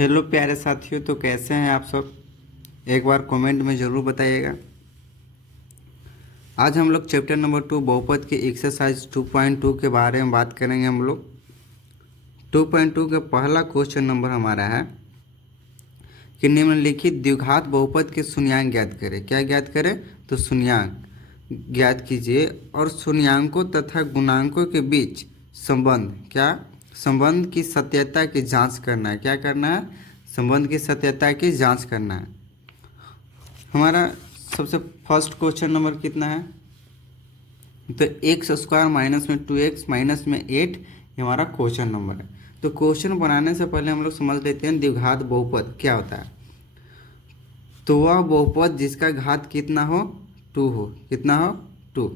Hello प्यारे साथियों, तो कैसे हैं आप सब। एक बार कमेंट में ज़रूर बताइएगा। आज हम लोग चैप्टर नंबर 2 बहुपद के एक्सरसाइज 2.2 के बारे में बात करेंगे। हम लोग 2.2 का पहला क्वेश्चन नंबर हमारा है कि निम्नलिखित द्विघात बहुपद के शून्यांक ज्ञात करें। क्या ज्ञात करें? तो शून्यांक ज्ञात कीजिए और शून्यांकों तथा गुणांकों के बीच संबंध, क्या संबंध की सत्यता की जांच करना है। क्या करना है? संबंध की सत्यता की जांच करना है। हमारा सबसे फर्स्ट क्वेश्चन नंबर कितना है? तो एक्स स्क्वायर माइनस में 2x माइनस में 8 ये हमारा क्वेश्चन नंबर है। तो क्वेश्चन बनाने से पहले हम लोग समझ लेते हैं द्विघात बहुपद क्या होता है। तो वह बहुपद जिसका घात कितना हो? 2 हो। कितना हो? 2।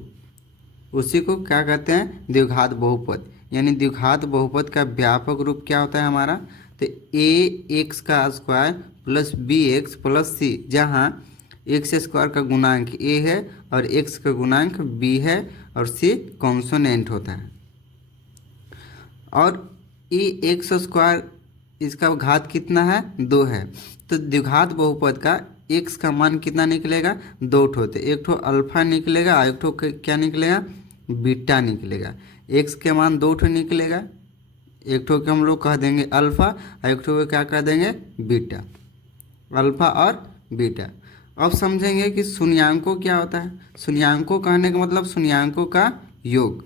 उसी को क्या कहते हैं? द्विघात बहुपद। यानी द्विघात बहुपद का व्यापक रूप क्या होता है हमारा? तो ए एक्स का square plus B X plus C, जहाँ एक्स स्क्वायर का गुणांक ए है और एक्स का गुणांक बी है और सी कॉन्सोनेंट होता है। और ए एक्स स्क्वायर इसका घात कितना है? 2 है। तो द्विघात बहुपद का एक्स का मान कितना निकलेगा? 2 ठो। तो एक ठो अल्फा निकलेगा और एक ठो क्या निकलेगा? बीटा निकलेगा। एक्स के मान 2 ठो निकलेगा, एक ठो के हम लोग कह देंगे अल्फा और एक ठो को क्या कह देंगे? बीटा। अल्फा और बीटा। अब समझेंगे कि शून्यांकों क्या होता है। शून्यांकों कहने का मतलब शून्यांकों का योग।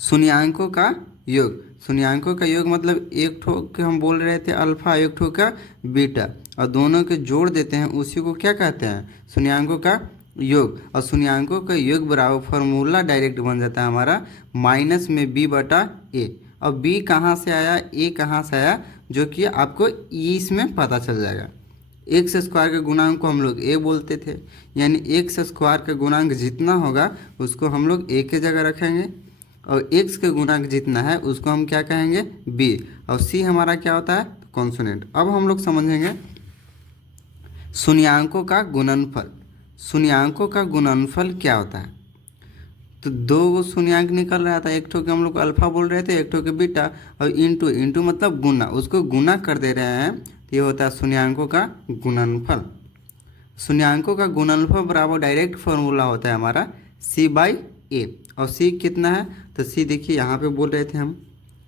शून्यांकों का योग, शून्यांकों का योग मतलब एक ठो के हम बोल रहे थे अल्फा, एक ठो का बीटा, और दोनों के जोड़ देते हैं, उसी को क्या कहते हैं? शून्यांकों का योग। और शून्यांकों का योग बराबर फार्मूला डायरेक्ट बन जाता है हमारा माइनस में बी बटा ए। और बी कहाँ से आया, ए कहाँ से आया, जो कि आपको इसमें पता चल जाएगा। एक्स स्क्वायर के गुणांक को हम लोग ए बोलते थे, यानी एक्स स्क्वायर का गुणांक जितना होगा उसको हम लोग ए के जगह रखेंगे, और एक्स के गुणांक जितना है उसको हम क्या कहेंगे? बी। और सी हमारा क्या होता है? कॉन्सोनेंट। अब हम लोग समझेंगे शून्यांकों का गुणनफल। शून्यांकों का गुणनफल क्या होता है? तो दो शून्यांक निकल रहा था, एक ठो के हम लोग अल्फा बोल रहे थे, एक ठो के बीटा, और इंटू इंटू मतलब गुना, उसको गुना कर दे रहे हैं, तो ये होता है शून्यांकों का गुणनफल। शून्यांकों का गुणनफल बराबर डायरेक्ट फॉर्मूला होता है हमारा सी बाई ए। और सी कितना है? तो सी देखिए यहाँ पे बोल रहे थे हम,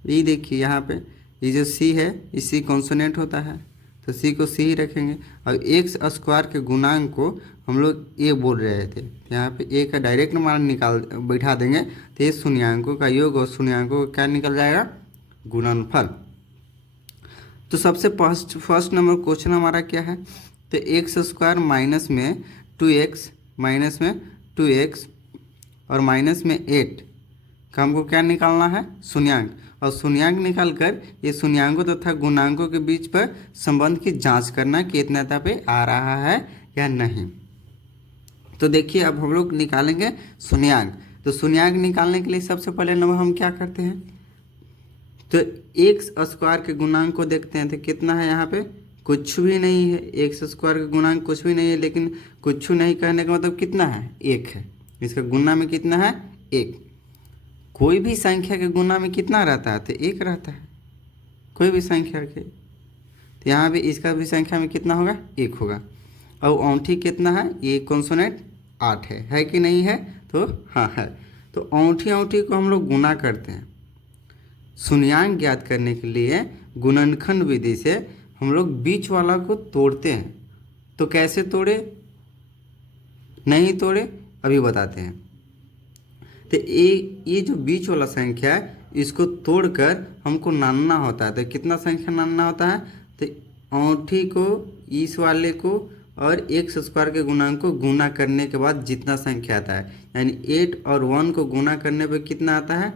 ये देखिए यहाँ पे ये जो सी है ये सी कॉन्सोनेंट होता है, तो सी को सी ही रखेंगे। और एक्स स्क्वायर के गुणांक को हम लोग ए बोल रहे थे, यहाँ पे ए का डायरेक्ट मान निकाल बैठा देंगे, तो ये शून्यांकों का योग और शून्यांकों का क्या निकल जाएगा? गुणनफल। तो सबसे फर्स्ट नंबर क्वेश्चन हमारा क्या है? तो एक्स स्क्वायर माइनस में 2x माइनस में 2x और माइनस में 8 का हमको क्या निकालना है? शून्यांक। और शून्यांक निकाल कर ये शून्यांकों तथा गुणांकों के बीच पर संबंध की जांच करना कि इतना पे आ रहा है या नहीं। तो देखिए अब हम लोग निकालेंगे शून्यांक। तो शून्यांक निकालने के लिए सबसे पहले नंबर हम क्या करते हैं? तो एक्स स्क्वायर के गुणांक को देखते हैं, तो कितना है यहाँ पे? कुछ भी नहीं है। एक्स स्क्वायर का गुणांक कुछ भी नहीं है, लेकिन कुछ नहीं कहने का मतलब कितना है? 1 है। इसका गुना में कितना है? 1। कोई भी संख्या के गुना में कितना रहता है? तो 1 रहता है, कोई भी संख्या के। तो यहाँ भी इसका भी संख्या में कितना होगा? 1 होगा। और औंठी कितना है? ये कॉन्सोनेंट 8 है कि नहीं है? तो हाँ है। तो औंठी औंठी को हम लोग गुना करते हैं। शून्यांक ज्ञात करने के लिए गुणनखंड विधि से हम लोग बीच वाला को तोड़ते हैं। तो कैसे तोड़े, नहीं तोड़े, अभी बताते हैं। तो ये जो बीच वाला संख्या है इसको तोड़कर हमको नानना होता है। तो कितना संख्या नानना होता है? तो औंठी को, इस वाले को और एक्स स्क्वायर के गुणांक को गुना करने के बाद जितना संख्या आता है, यानी 8 और 1 को गुना करने पर कितना आता है?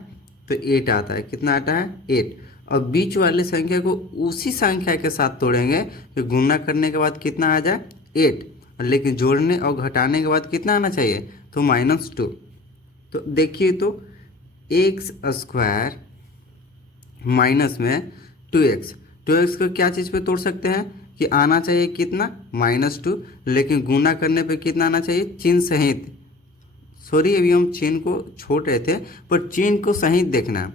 तो 8 आता है। कितना आता है? 8। और बीच वाले संख्या को उसी संख्या के साथ तोड़ेंगे कि गुना करने के बाद कितना आ जाए? 8, लेकिन जोड़ने और घटाने के बाद कितना आना चाहिए? तो -2। तो देखिए, तो एक्स स्क्वायर माइनस में 2x, 2x को क्या चीज़ पे तोड़ सकते हैं कि आना चाहिए कितना? -2, लेकिन गुना करने पे कितना आना चाहिए? चिन्ह सहित। सॉरी, अभी हम चिन्ह को छोड़ रहे थे, पर चिन्ह को सहित देखना है।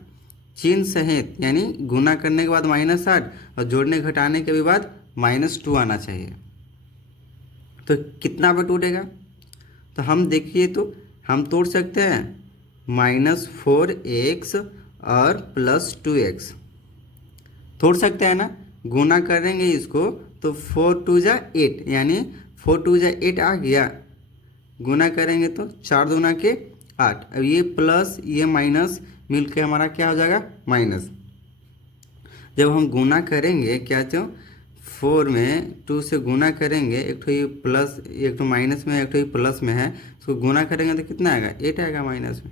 चिन्ह सहित, यानी गुना करने के बाद -8 और जोड़ने घटाने के भी बाद -2 आना चाहिए। तो कितना पर टूटेगा? तो हम देखिए, तो हम तोड़ सकते हैं -4x और +2x, तोड़ सकते हैं ना। गुना करेंगे इसको तो 4 2 जा 8, यानी 4 2 जा 8 आ गया। गुना करेंगे तो 4 दूना के 8। अब ये प्लस ये माइनस मिल के हमारा क्या हो जाएगा? माइनस। जब हम गुना करेंगे क्या, तो 4 में 2 से गुना करेंगे, एक तो ये प्लस, एक तो माइनस में, एक तो ये प्लस में है, इसको गुना करेंगे तो कितना आएगा? 8 आएगा माइनस में।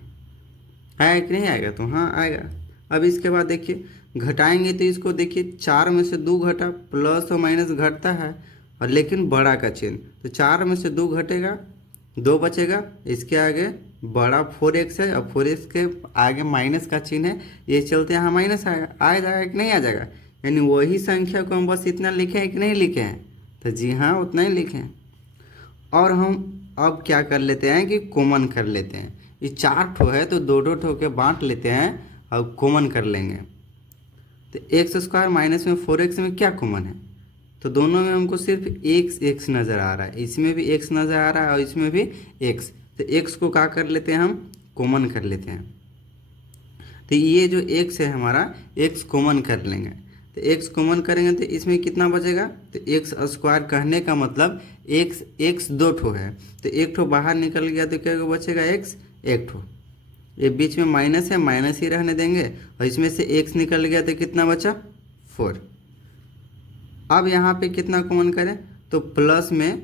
आएगा कि नहीं आएगा? तो हाँ आएगा। अब इसके बाद देखिए घटाएंगे तो इसको देखिए 4 में से 2 घटा, प्लस और माइनस घटता है और लेकिन बड़ा का चिन्ह, तो 4 में से 2 घटेगा, 2 बचेगा, इसके आगे बड़ा 4x है और 4x के आगे माइनस का चिन्ह है, ये चलते यहाँ माइनस आएगा। आ जाएगा कि नहीं आ जाएगा? यानी वही संख्या को हम बस इतना लिखे हैं कि नहीं लिखे हैं? तो जी हाँ, उतना ही लिखे हैं। और हम अब क्या कर लेते हैं कि कॉमन कर लेते हैं। ये 4 ठो है तो 2 ठो के बांट लेते हैं और कॉमन कर लेंगे। तो x² माइनस में 4x में क्या कॉमन है? तो दोनों में हमको सिर्फ x नज़र आ रहा है, इसमें भी x नज़र आ रहा है और इसमें भी x। तो x को क्या कर लेते हैं हम? कॉमन कर लेते हैं। तो ये जो x है हमारा, x कॉमन कर लेंगे। तो x कॉमन करेंगे तो इसमें कितना बचेगा? तो x² कहने का मतलब x 2 ठो है, तो 1 ठो बाहर निकल गया तो क्या बचेगा? x 1 ठो। ये बीच में माइनस है, माइनस ही रहने देंगे और इसमें से x निकल गया तो कितना बचा? 4। अब यहाँ पे कितना कॉमन करें? तो प्लस में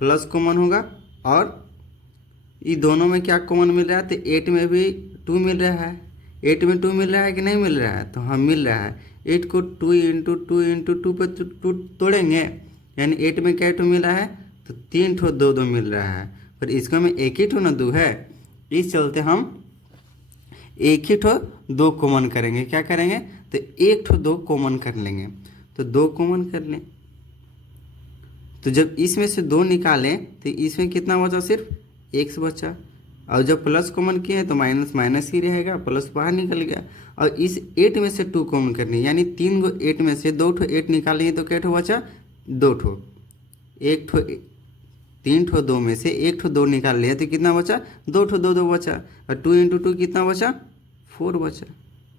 प्लस कॉमन होगा और ये दोनों में क्या कॉमन मिल रहा है? तो 8 में भी 2 मिल रहा है। 8 में 2 मिल रहा है कि नहीं मिल रहा है? तो हाँ मिल रहा है। 8 को 2 × 2 × 2 पर 2 तोड़ेंगे, यानी 8 में क्या ठो मिला है? तो 3 ठो 2 2 मिल रहा है, पर इसको में एक ही ठो ना 2 है, इस चलते हम एक ही ठो 2 कॉमन करेंगे। क्या करेंगे? तो 1 ठो 2 कॉमन कर लेंगे। तो 2 कॉमन कर लें, तो जब इसमें से 2 निकालें तो इसमें कितना बचा? सिर्फ x बचा। और जब प्लस कॉमन किए हैं तो माइनस माइनस ही रहेगा, प्लस बाहर निकल गया। और इस 8 में से 2 कॉमन करनी, यानी 3 गो 8 में से 2 ठो 8 निकालेंगे तो क्या ठो बचा? 2 ठो। 1 ठो 3 ठो 2 में से 1 ठो 2 निकाल लिया तो कितना बचा? 2 ठो 2 2 बचा। और 2 × 2 कितना बचा? 4 बचा।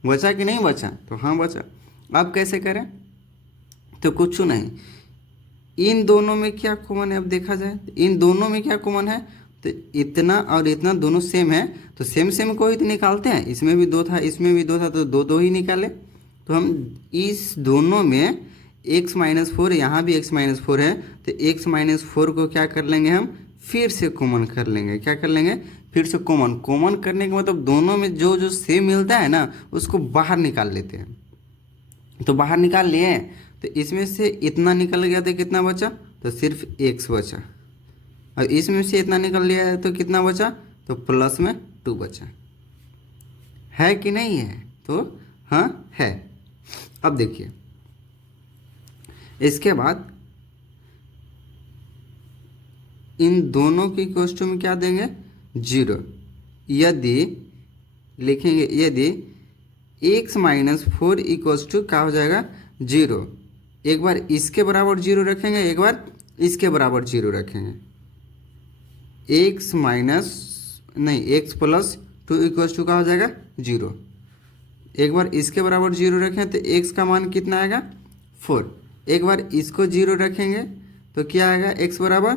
बचा कि नहीं बचा? तो हाँ बचा। अब कैसे करें? तो कुछ नहीं, इन दोनों में क्या कॉमन है? अब देखा जाए इन दोनों में क्या कॉमन है? तो इतना और इतना दोनों सेम है, तो सेम सेम को ही तो निकालते हैं। इसमें भी 2 था, इसमें भी 2 था, तो 2 2 ही निकाले। तो हम इस दोनों में x - 4, यहाँ भी x - 4 है, तो x - 4 को क्या कर लेंगे हम? फिर से कॉमन कर लेंगे। क्या कर लेंगे? फिर से कॉमन करने का मतलब दोनों में जो जो सेम मिलता है ना, उसको बाहर निकाल लेते हैं। तो बाहर निकाल लिए, तो इसमें से इतना निकल गया तो कितना बचा? तो सिर्फ x बचा। और इसमें से इतना निकल लिया है तो कितना बचा? तो प्लस में 2 बचा। है कि नहीं है? तो हाँ है। अब देखिए इसके बाद इन दोनों की इक्वल में क्या देंगे? 0। यदि लिखेंगे, यदि x - 4 = क्या हो जाएगा? 0। एक बार इसके बराबर 0 रखेंगे, एक बार इसके बराबर 0 रखेंगे। x + 2 = क्या हो जाएगा? 0। एक बार इसके बराबर 0 रखें तो x का मान कितना आएगा? 4। एक बार इसको 0 रखेंगे तो क्या आएगा? x बराबर,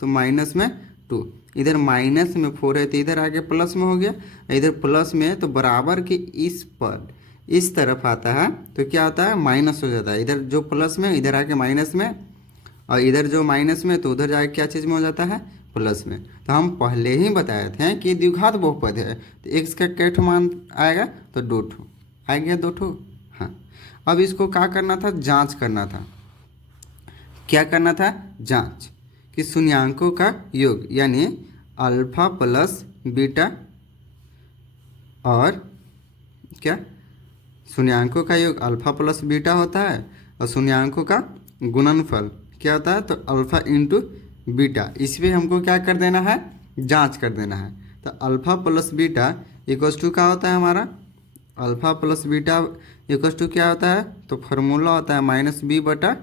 तो माइनस में 2। इधर माइनस में 4 है तो इधर आके प्लस में हो गया, इधर प्लस में है तो बराबर के इस पर इस तरफ आता है तो क्या आता है? माइनस हो जाता है। इधर जो प्लस में इधर आके माइनस में, और इधर जो माइनस में तो उधर जाके क्या चीज़ में हो जाता है? प्लस में। तो हम पहले ही बताए थे कि द्विघात बहुपद है, तो x का क्या ठो मान आएगा? तो 2 ठो आ गया, 2 ठो। हाँ, अब इसको क्या करना था? जांच करना था। क्या करना था? जांच कि शून्यांकों का योग, यानी अल्फा प्लस बीटा और क्या, शून्यांकों का योग अल्फा प्लस बीटा होता है और शून्यांकों का गुणनफल क्या होता है? तो अल्फा इंटू बीटा। इस पर हमको क्या कर देना है? जांच कर देना है। तो alpha plus beta equals to क्या होता है हमारा? Alpha plus beta equal to क्या होता है, तो फार्मूला होता है माइनस बी बटा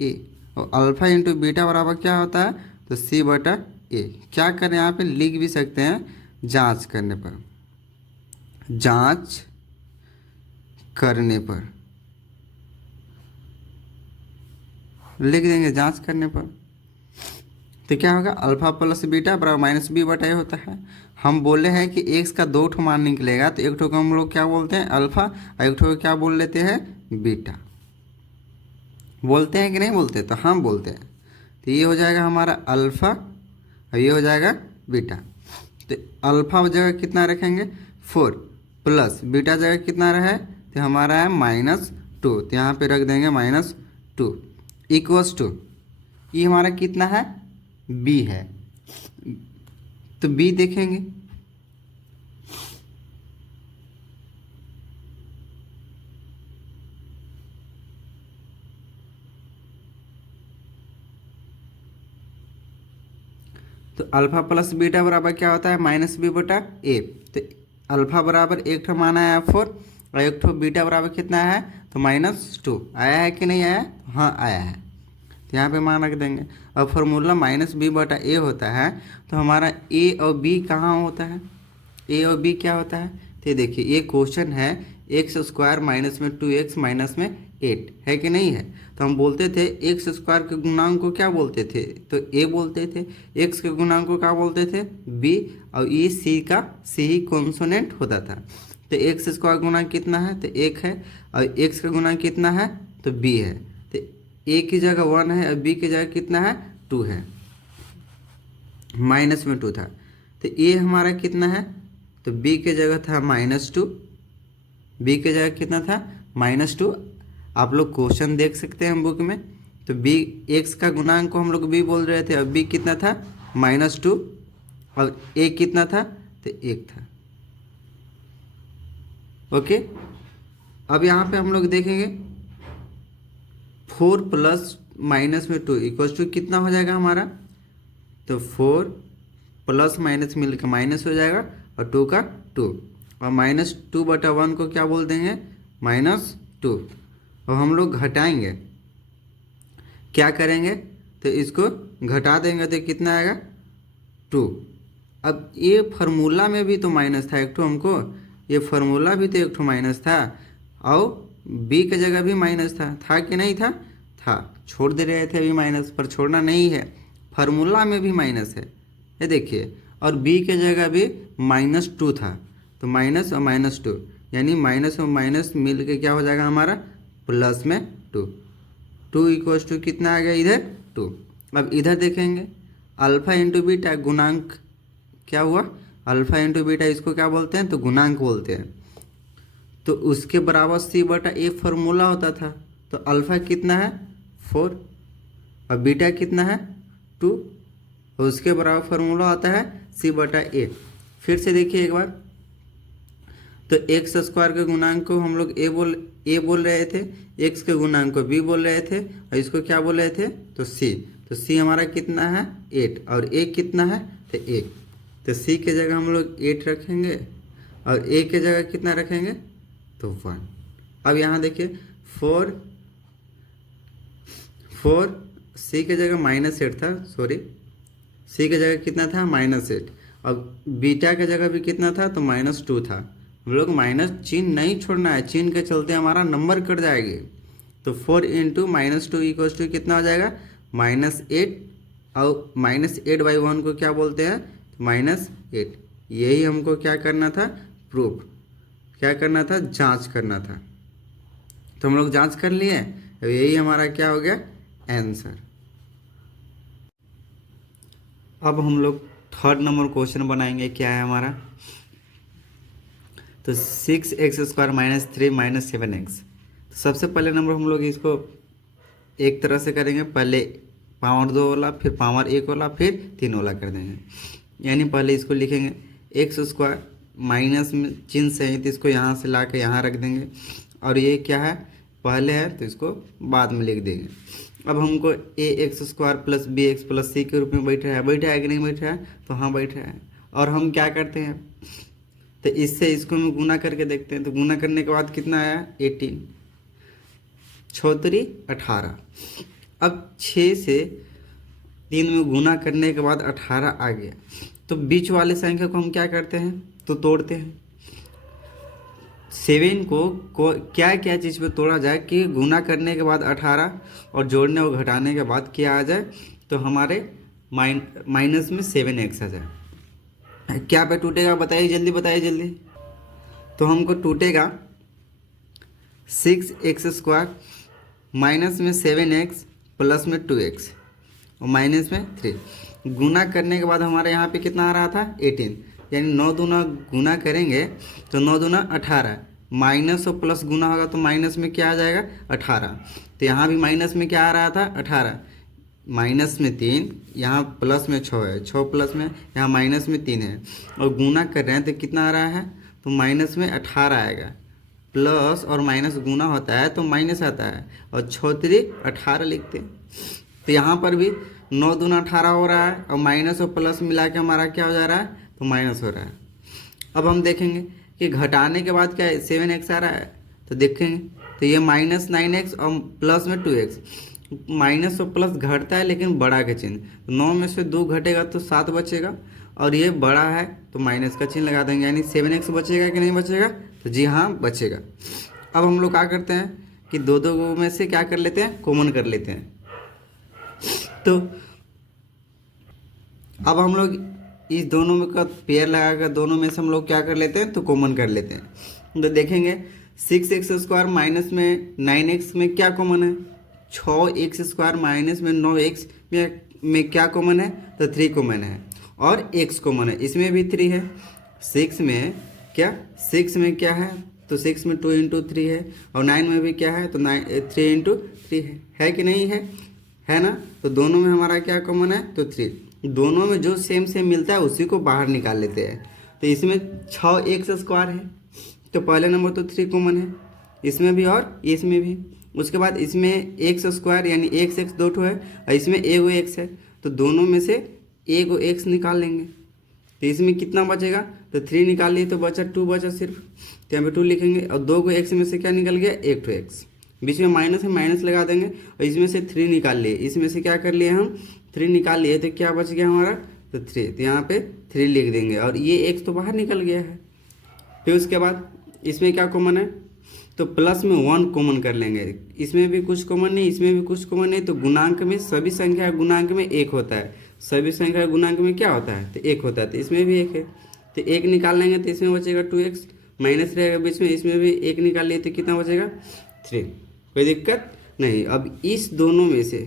ए, और अल्फ़ा इंटू बीटा बराबर क्या होता है, तो सी बटा ए। क्या करें यहाँ पे लिख भी सकते हैं जांच करने पर, जांच करने पर लिख देंगे जांच करने पर। तो क्या होगा, अल्फ़ा प्लस बीटा बराबर माइनस बी बटा ए होता है। हम बोले हैं कि एक्स का दो ठो मान निकलेगा, तो एक ठो को हम लोग क्या बोलते हैं अल्फ़ा, और एक ठो को क्या बोल लेते हैं बीटा। बोलते हैं कि नहीं बोलते, तो हम बोलते हैं। तो ये हो जाएगा हमारा अल्फ़ा और ये हो जाएगा बीटा। तो अल्फ़ा जगह कितना रखेंगे 4 प्लस बीटा जगह कितना रहे, तो हमारा है -2, तो यहाँ पे रख देंगे -2 इक्वल्स टू, ये हमारा कितना है बी है, तो बी देखेंगे। तो अल्फ़ा प्लस बीटा बराबर क्या होता है माइनस बी बटा ए। तो अल्फ़ा बराबर एक ठो माना है 4 और एक ठो बीटा बराबर कितना है, तो -2 आया है कि नहीं आया, हाँ आया है। तो यहाँ पे मान रख देंगे। अब फार्मूला माइनस बी बटा ए होता है, तो हमारा ए और बी कहाँ होता है, ए और बी क्या होता है, तो ये देखिए ये क्वेश्चन है एक्स स्क्वायर माइनस में 2x माइनस में 8 है कि नहीं है। तो हम बोलते थे एक्स स्क्वायर के गुणांक को क्या बोलते थे, तो ए बोलते थे, एक्स के गुणांक को क्या बोलते थे बी, और ये सी ही कॉन्सोनेंट होता था। तो एक्स स्क्वायर गुणांक कितना है, तो 1 है, और एक्स का गुणांक कितना है, तो बी है। तो ए की जगह 1 है और बी की जगह कितना है 2 है, माइनस में 2 था। तो ए हमारा कितना है, तो बी के जगह था -2, बी के जगह कितना था -2। आप लोग क्वेश्चन देख सकते हैं बुक में। तो बी एक्स का गुणांक को हम लोग बी बोल रहे थे, अब बी कितना था -2 और ए कितना था, तो 1 था। ओके, अब यहाँ पे हम लोग देखेंगे 4 प्लस माइनस में 2 इक्वल्स टू कितना हो जाएगा हमारा, तो 4 प्लस माइनस मिल के माइनस हो जाएगा और 2 का 2, और -2 बटा 1 को क्या बोल देंगे -2। और हम लोग घटाएंगे, क्या करेंगे, तो इसको घटा देंगे तो कितना आएगा 2। अब ये फार्मूला में भी तो माइनस था एक ठो, हमको ये फार्मूला भी तो एक ठो माइनस था, और बी के जगह भी माइनस था कि नहीं था, छोड़ दे रहे थे अभी माइनस, पर छोड़ना नहीं है, फार्मूला में भी माइनस है, ये देखिए। और बी के जगह भी -2 था, तो माइनस और -2 यानी माइनस और माइनस मिल के क्या हो जाएगा हमारा प्लस में 2 इक्वल्स टू कितना आ गया इधर 2। अब इधर देखेंगे अल्फ़ा इंटू बीटा गुणांक क्या हुआ, अल्फ़ा इंटू बीटा इसको क्या बोलते हैं, तो गुणांक बोलते हैं। तो उसके बराबर सी बटा ए फार्मूला होता था, तो अल्फ़ा कितना है 4 और बीटा कितना है 2, और उसके बराबर फार्मूला आता है सी बटा ए। फिर से देखिए एक बार, तो एक्स स्क्वायर के गुणांक को हम लोग ए बोल रहे थे, एक्स के गुणांक को बी बोल रहे थे, और इसको क्या बोल रहे थे, तो सी। तो सी हमारा कितना है 8 और ए कितना है, तो 1। तो सी के जगह हम लोग 8 रखेंगे और ए के जगह कितना रखेंगे, तो 1। अब यहाँ देखिए 4 सी के जगह -8 था, सॉरी सी के जगह कितना था -8, और बीटा के जगह भी कितना था, तो -2 था। हम लोग माइनस चिन्ह नहीं छोड़ना है, चिन्ह के चलते हमारा नंबर कट जाएगी। तो 4 इंटू -2 इक्वल्स टू कितना हो जाएगा -8, और -8/1 को क्या बोलते हैं, -8। यही हमको क्या करना था, प्रूफ क्या करना था, जांच करना था। तो हम लोग जांच कर लिए, अब यही हमारा क्या हो गया आंसर। अब हम लोग थर्ड नंबर क्वेश्चन बनाएंगे, क्या है हमारा, तो 6x² -3 -7x। तो सबसे पहले नंबर हम लोग इसको एक तरह से करेंगे, पहले पावर 2 वाला, फिर पावर 1 वाला, फिर 3 वाला कर देंगे। यानी पहले इसको लिखेंगे x² माइनस में चिन्ह सहित इसको यहाँ से ला के यहाँ रख देंगे, और ये क्या है पहले है तो इसको बाद में लिख देंगे। अब हमको ax² + bx + c के रूप में बैठ रहा है कि नहीं बैठ रहा है, तो हाँ बैठ रहा है। और हम क्या करते हैं, तो इससे इसको हम गुना करके देखते हैं। तो गुना करने के बाद कितना आया 18, 6 18। अब 6 से 3 में गुना करने के बाद 18 आ गया। तो बीच वाले संख्या को हम क्या करते हैं, तो तोड़ते हैं। 7 को क्या क्या चीज़ पे तोड़ा जाए कि गुना करने के बाद 18 और जोड़ने और घटाने के बाद क्या आ जाए, तो हमारे माइनस में 7x आ जाए। क्या पे टूटेगा बताइए, जल्दी बताइए जल्दी। तो हमको टूटेगा 6x² माइनस में 7x प्लस में 2x और माइनस में 3। गुना करने के बाद हमारे यहाँ पे कितना आ रहा था 18, यानी 9 दूना गुना करेंगे तो 9 दूना 18, माइनस और प्लस गुना होगा तो माइनस में क्या आ जाएगा 18। तो यहाँ भी माइनस में क्या आ रहा था 18, माइनस में 3, यहाँ प्लस में 6 है, 6 प्लस में यहाँ माइनस में 3 है, और गुना कर रहे हैं तो कितना आ रहा है, तो माइनस में 18 आएगा। प्लस और माइनस गुना होता है तो माइनस आता है, और 6 3 18 लिखते हैं। तो यहाँ पर भी 9 दूना 18 हो रहा है, और माइनस और प्लस मिला के हमारा क्या हो जा रहा है, तो माइनस हो रहा है। अब हम देखेंगे कि घटाने के बाद क्या 7x आ रहा है, तो देखेंगे तो ये माइनस 9x और प्लस में 2x। माइनस और प्लस घटता है लेकिन बड़ा के चिन्ह, 9 में से 2 घटेगा तो 7 बचेगा, और ये बड़ा है तो माइनस का चिन्ह लगा देंगे, यानी 7x बचेगा कि नहीं बचेगा, तो जी हाँ बचेगा। अब हम लोग क्या करते हैं कि दो दो में से क्या कर लेते हैं, कॉमन कर लेते हैं। तो अब हम लोग इस दोनों में का पेयर लगाकर दोनों में से हम लोग क्या कर लेते हैं, तो कॉमन कर लेते हैं। तो देखेंगे 6x² माइनस में 9x में क्या कॉमन है, 6x² माइनस में 9x में क्या कॉमन है, तो 3 कॉमन है, और x कॉमन है, इसमें भी 3 है। 6 में क्या है, तो 6 में 2 × 3 है, और 9 में भी क्या है, तो 3 × 3 है कि नहीं है ना। तो दोनों में हमारा क्या कॉमन है, तो 3। दोनों में जो सेम मिलता है उसी को बाहर निकाल लेते हैं। तो इसमें 6x² है, तो पहले नंबर तो 3 कॉमन है, इसमें भी और इसमें भी। उसके बाद इसमें x² यानी x दो ठो है, और इसमें एगो x है, तो दोनों में से एगो x निकाल लेंगे। तो इसमें कितना बचेगा, तो 3 निकाल लिए तो बचा 2 बचा सिर्फ, तो यहाँ पे 2 लिखेंगे, और 2 x में से क्या निकल गया, 1 ठो x, बीच में माइनस है माइनस लगा देंगे, और इसमें से 3 निकाल लिए, इसमें से क्या कर लिए हम 3 निकाल लिए, तो क्या बच गया हमारा, तो 3, तो यहाँ पे 3 लिख देंगे, और ये x तो बाहर निकल गया है। फिर उसके बाद इसमें क्या कॉमन है, तो प्लस में 1 कॉमन कर लेंगे, इसमें भी कुछ कॉमन नहीं, इसमें भी कुछ कॉमन नहीं। तो गुणांक में सभी संख्या गुणांक में 1 होता है, सभी संख्या गुणांक में क्या होता है, तो 1 होता है, तो इसमें भी 1 है, तो 1 निकाल लेंगे तो इसमें बचेगा 2x, माइनस रहेगा बीच में, इसमें भी 1 निकाल लिए तो कितना बचेगा 3, कोई दिक्कत नहीं। अब इस दोनों में से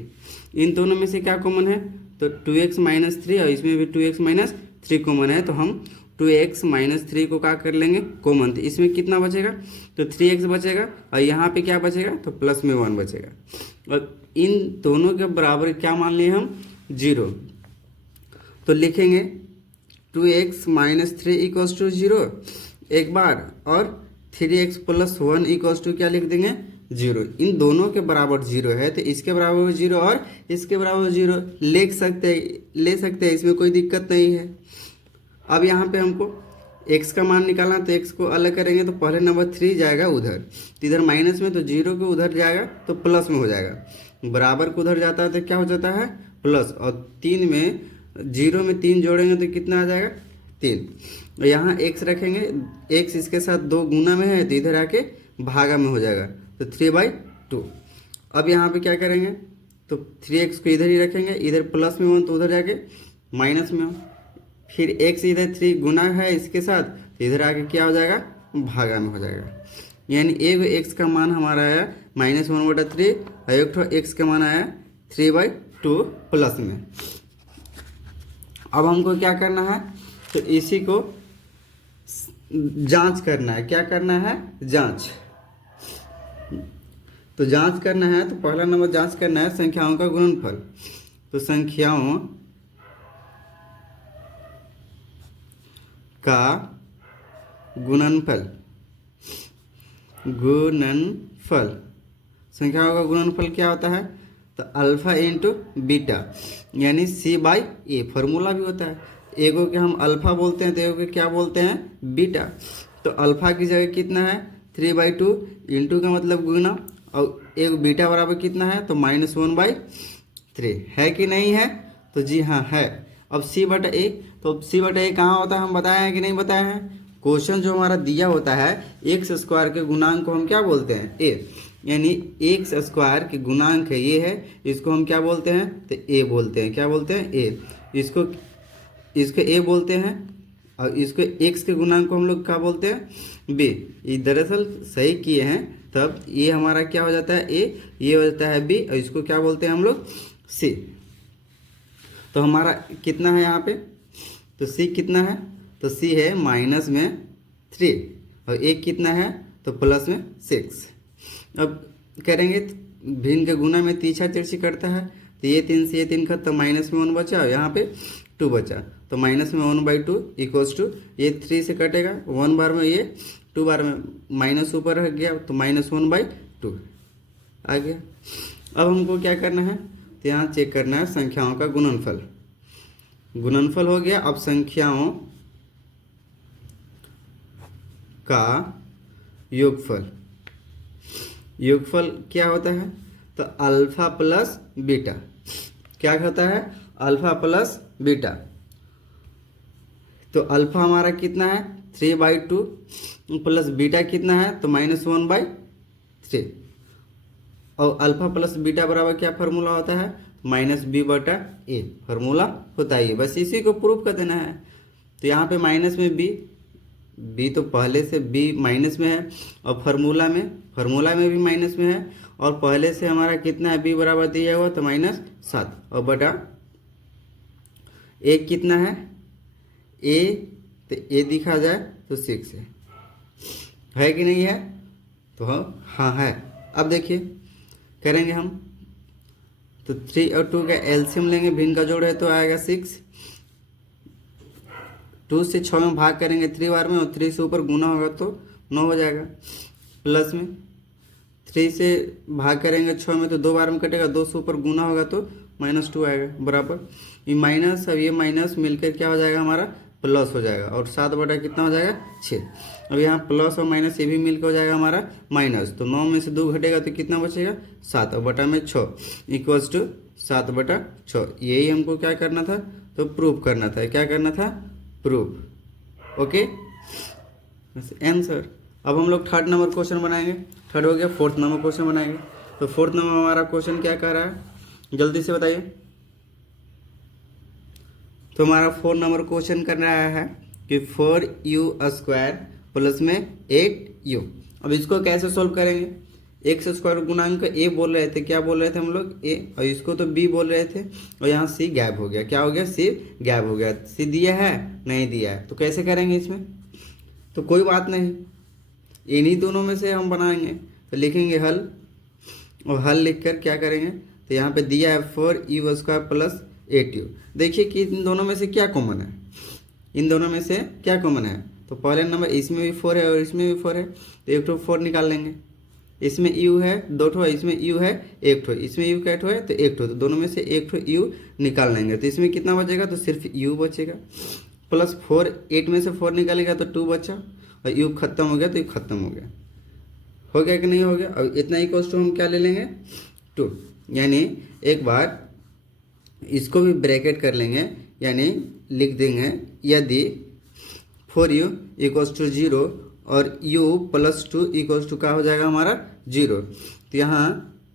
इन दोनों में से क्या कॉमन है, तो 2x - 3, और इसमें भी 2x - 3 कॉमन है, तो हम 2x - 3 को क्या कर लेंगे कॉमन, तो इसमें कितना बचेगा, तो 3x बचेगा, और यहाँ पे क्या बचेगा, तो प्लस में 1 बचेगा, और इन दोनों के बराबर क्या मान लिए हम 0। तो लिखेंगे 2x - 3 = 0 एक बार, और 3x + 1 = क्या लिख देंगे 0। इन दोनों के बराबर 0 है, तो इसके बराबर 0 और इसके बराबर 0 ले सकते हैं, इसमें कोई दिक्कत नहीं है। अब यहाँ पे हमको x का मान निकालना, तो x को अलग करेंगे तो पहले नंबर 3 जाएगा उधर, तो इधर माइनस में, तो 0 के उधर जाएगा तो प्लस में हो जाएगा, बराबर को उधर जाता है तो क्या हो जाता है प्लस, और 3 में 0 में 3 जोड़ेंगे तो कितना आ जाएगा 3। और यहाँ x रखेंगे, x इसके साथ 2 गुना में है तो इधर आके भागा में हो जाएगा, तो 3/2। अब यहाँ पे क्या करेंगे, तो 3x को इधर ही रखेंगे, इधर प्लस में 1 तो उधर जाके माइनस में हो, फिर x इधर 3 गुना है इसके साथ, तो इधर आके क्या हो जाएगा भागा में हो जाएगा, यानी एक x का मान हमारा आया -1/3, और एक ठो x का मान आया 3/2 प्लस में। अब हमको क्या करना है, तो इसी को जांच करना है, क्या करना है जांच। तो जांच करना है, तो पहला नंबर जांच करना है संख्याओं का गुणनफल। तो संख्याओं का गुणनफल संख्याओं का गुणनफल क्या होता है, तो अल्फा × बीटा यानी C/A, फॉर्मूला भी होता है, एगो के हम अल्फ़ा बोलते हैं तो एगो के क्या बोलते हैं, बीटा। तो अल्फ़ा की जगह कितना है 3/2, इंटू का मतलब गुना, और एक बीटा बराबर कितना है तो -1/3 है कि नहीं है, तो जी हाँ है। अब c/a, तो c/a कहाँ होता है हम बताए हैं कि नहीं बताए हैं। क्वेश्चन जो हमारा दिया होता है एक्स स्क्वायर के गुणांक को हम क्या बोलते हैं, ए, यानी एक्स स्क्वायर के गुणांक है ये है, इसको हम क्या बोलते हैं तो ए बोलते हैं, क्या बोलते हैं ए, इसको ए बोलते हैं, और इसको एक्स के गुणांक को हम लोग क्या बोलते हैं बी। ये दरअसल सही किए हैं, तब ये हमारा क्या हो जाता है ए, ये हो जाता है बी, और इसको क्या बोलते हैं हम लोग सी। तो हमारा कितना है यहाँ पे, तो सी कितना है, तो सी है -3, और एक कितना है तो +6। अब करेंगे भिन्न के गुना में तीछा तिरछी करता है, तो ये 3 से ये 3 खत्म, माइनस में 1 बचा और यहाँ पे 2 बचा, तो -1/2 इक्वल्स टू ये 3 से कटेगा 1 बार में, ये 2 बार में माइनस ऊपर रह गया तो -1/2 आ गया। अब हमको क्या करना है, तो यहाँ चेक करना है संख्याओं का गुणनफल। गुणनफल हो गया, अब संख्याओं का योगफल। योगफल क्या होता है, तो अल्फा प्लस बीटा, क्या होता है अल्फा प्लस बीटा। तो अल्फा हमारा कितना है 3/2 प्लस बीटा कितना है तो -1/3, और अल्फा प्लस बीटा बराबर क्या फार्मूला होता है -b/a फार्मूला होता है, बस इसी को प्रूफ कर देना है। तो यहाँ पे माइनस में बी तो पहले से बी माइनस में है, और फार्मूला में भी माइनस में है, और पहले से हमारा कितना है बी बराबर दिया हुआ तो -7, और बटा ए कितना है ए, तो ए दिखा जाए तो 6 है कि नहीं है, तो हाँ है। अब देखिए करेंगे हम, तो 3 और 2 का एलसीएम लेंगे, भिन्न का जोड़ है तो आएगा 6, 2 से 6 में भाग करेंगे 3 बार में, और 3 से ऊपर गुना होगा तो 9 हो जाएगा, प्लस में 3 से भाग करेंगे 6 में तो 2 बार में कटेगा, 2 से ऊपर गुना होगा तो -2 आएगा, बराबर ये माइनस, अब ये माइनस मिलकर क्या हो जाएगा हमारा प्लस हो जाएगा, और 7 बटा कितना हो जाएगा 6। अब यहाँ प्लस और माइनस ये भी मिलकर हो जाएगा हमारा माइनस, तो 9 में से 2 घटेगा तो कितना बचेगा 7, और बटा में 6 इक्वल्स टू 7/6। यही हमको क्या करना था, तो प्रूफ करना था, क्या करना था प्रूफ। Okay answer. अब हम लोग 3rd नंबर क्वेश्चन बनाएंगे, 3rd हो गया, 4th नंबर क्वेश्चन बनाएंगे। तो 4th नंबर हमारा क्वेश्चन क्या कह रहा है जल्दी से बताइए। तो हमारा 4 नंबर क्वेश्चन कर रहा है कि 4u² प्लस में 8u। अब इसको कैसे सॉल्व करेंगे, एक्स स्क्वायर गुणांक ए बोल रहे थे, क्या बोल रहे थे हम लोग ए, और इसको तो बी बोल रहे थे, और यहाँ सी गैप हो गया, क्या हो गया सी गैप हो गया, सी दिया है नहीं दिया है, तो कैसे करेंगे इसमें, तो कोई बात नहीं, इन्हीं दोनों में से हम बनाएंगे। तो लिखेंगे हल, और हल लिखकर क्या करेंगे, तो यहाँ पे दिया है 4u² प्लस 8u। देखिए कि इन दोनों में से क्या कॉमन है, इन दोनों में से क्या कॉमन है, तो पहले नंबर इसमें भी 4 है और इसमें भी 4 है, तो एक ठो 4 निकाल लेंगे, इसमें u है 2 ठो, इसमें u है 1 ठो, इसमें u का ठो है तो 1 ठो, तो दोनों में से 1 ठो u निकाल लेंगे, तो इसमें कितना बचेगा, तो सिर्फ u बचेगा, प्लस 4, 8 में से 4 निकालेगा तो 2 बचा, और u खत्म हो गया तो ये खत्म हो गया कि नहीं हो गया। अब इतना इक्वल्स टू हम क्या ले लेंगे 2, यानी एक बार इसको भी ब्रैकेट कर लेंगे, यानी लिख देंगे यदि 4u इक्वल्स टू 0 और u प्लस 2 इक्वल्स टू क्या हो जाएगा हमारा 0, तो यहाँ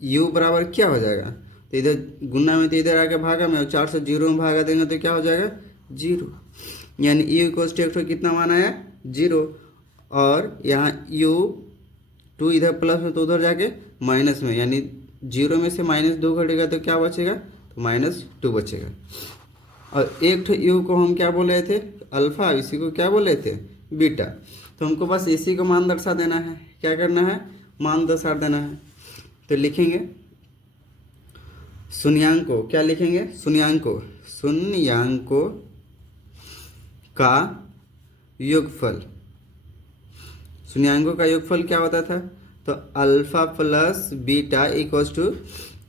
u बराबर क्या हो जाएगा, तो इधर गुना में तो इधर आके भागा में, और 4 से 0 में भागा देंगे तो क्या हो जाएगा 0, यानी u इक्वल्स टू 1 कितना माना है 0, और यहाँ u2 इधर प्लस में तो उधर जाके माइनस में, यानी 0 में से -2 घटेगा तो क्या बचेगा, तो -2 बचेगा। और एक ठो u को हम क्या बोल रहे थे अल्फा, इसी को क्या बोल रहे थे बीटा, तो हमको बस इसी को मान दर्शा देना है, क्या करना है मान दर्शा देना है। तो लिखेंगे शून्यांकों, क्या लिखेंगे शून्यांकों का योगफल। शून्यांकों का योगफल क्या होता था, तो alpha plus beta equals to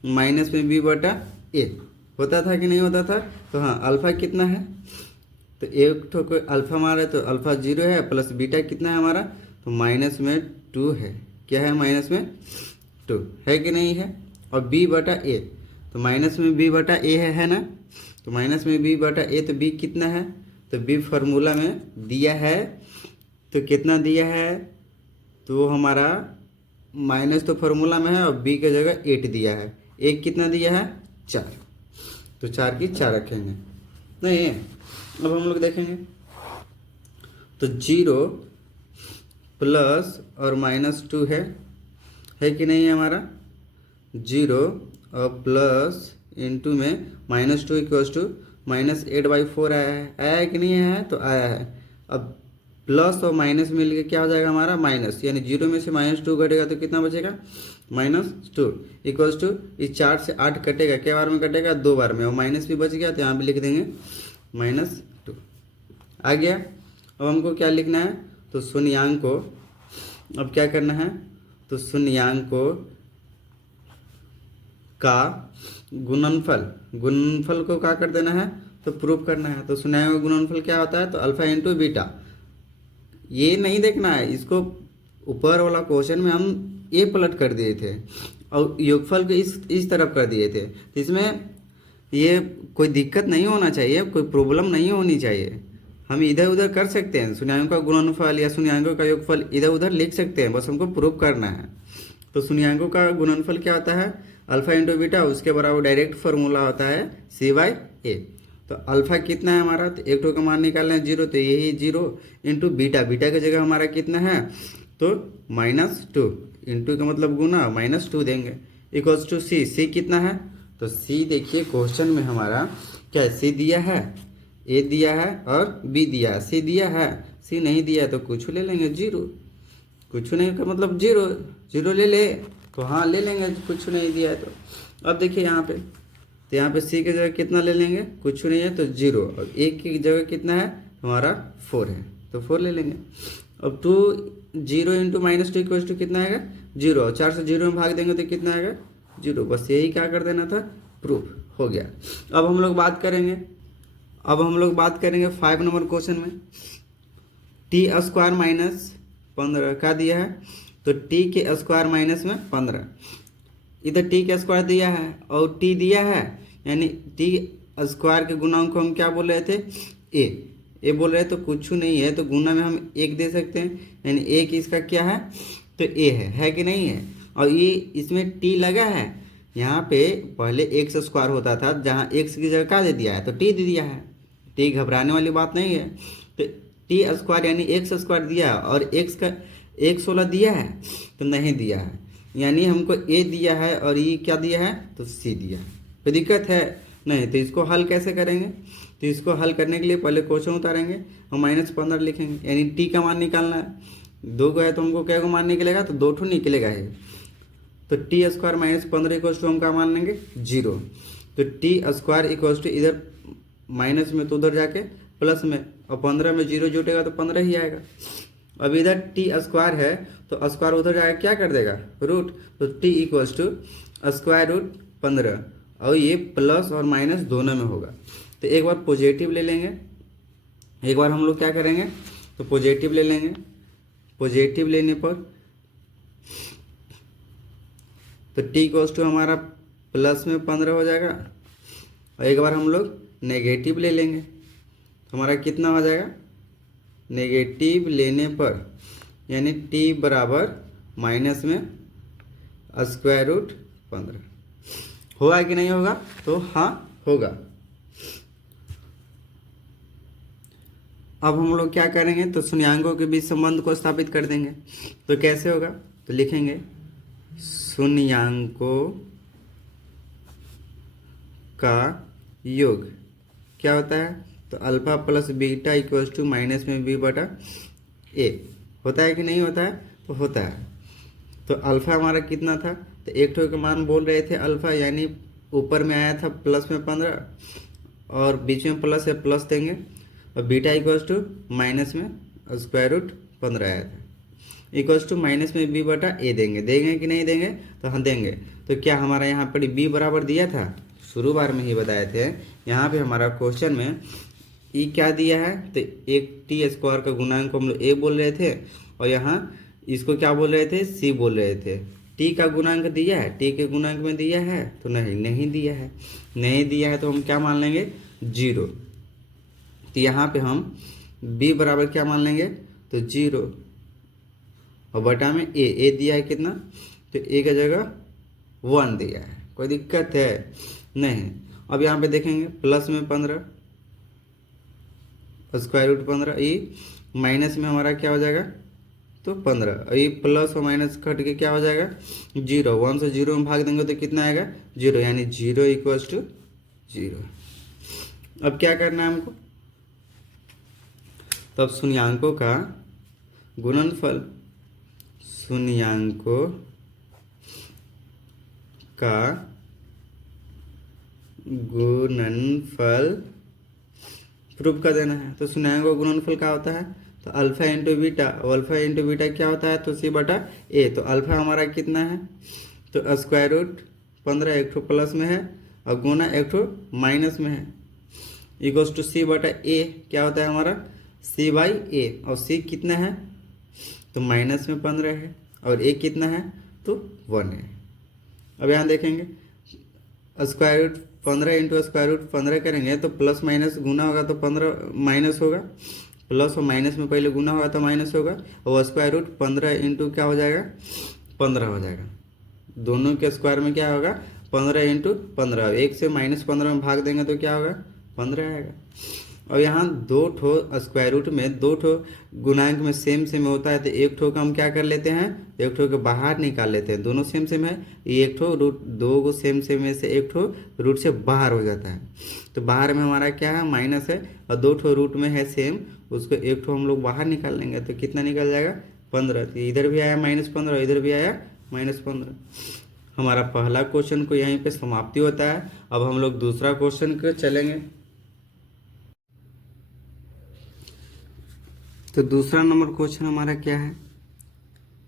minus में b/a होता था कि नहीं होता था, तो हाँ अल्फा कितना है तो एक ठो को अल्फा मारा है तो अल्फा 0 है, प्लस बीटा कितना है हमारा, तो माइनस में 2 है। क्या है, माइनस में 2 है कि नहीं है। और बी बटा ए, तो माइनस में बी बटा ए है ना, तो माइनस में बी बटा ए, तो बी कितना है, तो बी फार्मूला में दिया है, तो कितना दिया है, तो हमारा माइनस तो फार्मूला में है और बी की जगह 8 दिया है। एक कितना दिया है, 4, तो 4 की 4 रखेंगे। नहीं, अब हम लोग देखेंगे तो 0 प्लस और माइनस 2 है कि नहीं है हमारा। 0 और प्लस इंटू में माइनस 2 इक्वल्स टू माइनस 8/4 आया है कि नहीं है, तो आया है। अब प्लस और माइनस मिल के क्या हो जाएगा हमारा, माइनस, यानी 0 में से -2 घटेगा तो कितना बचेगा, -2 इक्वल्स टू इस 4 से 8 कटेगा, क्या बार में कटेगा, 2 बार में, और माइनस भी बच गया तो यहाँ पे लिख देंगे -2 आ गया। अब हमको क्या लिखना है, तो शून्यांक को अब क्या करना है, तो शून्यांक का गुणनफल को क्या कर देना है, तो प्रूफ करना है। तो शून्यांक का गुणनफल क्या होता है, तो अल्फा इंटू बीटा। ये नहीं देखना है, इसको ऊपर वाला क्वेश्चन में हम ये पलट कर दिए थे और योगफल को इस तरफ कर दिए थे, तो इसमें ये कोई दिक्कत नहीं होना चाहिए, कोई प्रॉब्लम नहीं होनी चाहिए। हम इधर उधर कर सकते हैं, शून्यांकों का गुणनफल या शून्यांकों का योगफल इधर उधर लिख सकते हैं, बस हमको प्रूफ करना है। तो शून्यांकों का गुणनफल क्या होता है, अल्फा इंटू बीटा, उसके बराबर डायरेक्ट फार्मूला होता है C/A। तो अल्फा कितना है हमारा, तो एक टो का मान निकालना है 0, तो यही 0 इंटू बीटा, बीटा की जगह हमारा कितना है, तो -2 इंटू का मतलब गुना, -2 देंगे इक्वल्स टू सी कितना है, तो सी देखिए क्वेश्चन में हमारा क्या सी दिया है, ए दिया है और बी दिया है। सी दिया है, सी नहीं दिया है तो कुछ ले लेंगे 0, कुछ नहीं का मतलब 0 ले ले, तो हाँ ले लेंगे, कुछ नहीं दिया है तो। अब देखिए यहाँ पे, तो यहाँ पे सी की जगह कितना ले लेंगे, कुछ नहीं है तो 0, और एक की जगह कितना है हमारा 4 है, तो 4 ले लेंगे। अब 0 इंटू -2 इक्वल्स टू कितना आएगा, 0, और 4 से 0 में भाग देंगे तो कितना आएगा 0, बस यही क्या कर देना था, प्रूफ हो गया। अब हम लोग बात करेंगे 5 नंबर क्वेश्चन में, t² - 15 का दिया है, तो t के स्क्वायर माइनस में 15, इधर t का स्क्वायर दिया है और t दिया है, यानी t स्क्वायर के गुणांक को हम क्या बोल रहे थे, ए बोल रहे हैं, तो कुछ नहीं है तो गुना में हम 1 दे सकते हैं, यानी 1 इसका क्या है, तो ए है कि नहीं है। और ये इसमें t लगा है, यहाँ पे पहले x² होता था, जहाँ x की जगह क्या दे दिया है, तो t दे दिया है, t घबराने वाली बात नहीं है। तो t² यानी x² दिया है और x का 1/16 दिया है, तो नहीं दिया है, यानी हमको a दिया है और ये क्या दिया है, तो c दिया है। कोई दिक्कत है नहीं, तो इसको हल कैसे करेंगे, तो इसको हल करने के लिए पहले क्वेश्चन उतारेंगे, हम -15 लिखेंगे, यानी t का मान निकालना है। 2 को है तो हमको क्या को मान निकलेगा, तो 2 ठो निकलेगा है, तो t² - 15 इक्वल्स टू हम क्या मान लेंगे 0। तो t² इक्वल्स टू इधर माइनस में तो उधर जाके प्लस में, और 15 में 0 जुटेगा तो 15 ही आएगा। अब इधर t² है तो स्क्वायर उधर जाके क्या कर देगा, रूट, तो t इक्वल्स टू √15, और ये प्लस और माइनस दोनों में होगा। तो एक बार पॉजिटिव ले लेंगे, एक बार हम लोग क्या करेंगे, तो पॉजिटिव ले लेंगे, पॉजिटिव लेने पर तो t इक्वल्स टू हमारा प्लस में 15 हो जाएगा, और एक बार हम लोग नेगेटिव ले लेंगे तो हमारा कितना हो जाएगा, नेगेटिव लेने पर यानी t बराबर माइनस में √15 होगा कि नहीं होगा, तो हाँ होगा। अब हम लोग क्या करेंगे, तो शून्यांकों के बीच संबंध को स्थापित कर देंगे। तो कैसे होगा, तो लिखेंगे शून्यांकों का योग क्या होता है, तो alpha plus beta equals to minus में b बटा a होता है कि नहीं होता है, तो होता है। तो अल्फा हमारा कितना था, तो एक ठो का मान बोल रहे थे अल्फा, यानी ऊपर में आया था प्लस में 15 और बीच में प्लस है, प्लस देंगे, और बीटा इक्वल्स टू माइनस में √15 आया था, इक्वल्स टू माइनस में b बटा a देंगे कि नहीं देंगे, तो हम देंगे। तो क्या हमारा यहाँ पर b बराबर दिया था, शुरू बार में ही बताए थे, यहाँ पे हमारा क्वेश्चन में ई क्या दिया है, तो एक टी स्क्वायर का गुणांक को हम लोग ए बोल रहे थे, और यहाँ इसको क्या बोल रहे थे, सी बोल रहे थे। टी का गुणांक दिया है, टी के गुणांक में दिया है, तो नहीं दिया है। नहीं दिया है तो हम क्या मान लेंगे, 0। तो यहाँ पे हम b बराबर क्या मान लेंगे, तो 0, और बटा में ए दिया है कितना, तो ए का जगह 1 दिया है। कोई दिक्कत है नहीं। अब यहाँ पे देखेंगे प्लस में 15 स्क्वायर रूट 15, ये माइनस में हमारा क्या हो जाएगा, तो 15, ये प्लस और माइनस कट के क्या हो जाएगा, 0। 1 से 0 में भाग देंगे तो कितना आएगा, 0, यानी 0 इक्वल्स टू 0। अब क्या करना है हमको, तब शून्यांकों का गुणनफल, शून्यांकों का गुणनफल प्रूफ कर देना है। तो शून्यांकों का गुणनफल क्या होता है, तो अल्फा इंटू बीटा, और अल्फा इंटू बीटा क्या होता है, तो सी बटा ए। तो अल्फा हमारा कितना है, तो स्क्वायर रूट 15, एक ठो प्लस में है और गुना एक ठो माइनस में है, इक्वल्स टू सी बटा ए क्या होता है हमारा, सी बाई ए। और सी कितना है, तो माइनस में 15 है, और ए कितना है, तो 1 है। अब यहाँ देखेंगे square root 15 into square root 15 करेंगे तो प्लस माइनस गुना होगा तो 15 माइनस होगा, प्लस और माइनस में पहले गुना होगा तो माइनस होगा, और स्क्वायर रूट 15 इंटू क्या हो जाएगा, 15 हो जाएगा। दोनों के स्क्वायर में क्या होगा, 15 इंटू 15, 1 से -15 में भाग देंगे तो क्या होगा, 15 आएगा। और यहाँ दो ठो स्क्वायर रूट में दो ठो गुणांक में सेम सेम होता है, तो एक ठो का हम क्या कर लेते हैं, एक ठो के बाहर निकाल लेते हैं। दोनों सेम सेम है, ये एक ठो रूट, दो को सेम सेम में से एक ठो रूट से बाहर हो जाता है। तो बाहर में हमारा क्या है, माइनस है, और दो ठो रूट में है सेम, उसको एक ठो हम लोग बाहर निकाल लेंगे तो कितना निकल जाएगा, 15। तो इधर भी आया -15, इधर भी आया -15। हमारा पहला क्वेश्चन को यहीं पे समाप्ति होता है। अब हम लोग दूसरा क्वेश्चन को चलेंगे। तो दूसरा नंबर क्वेश्चन हमारा क्या है,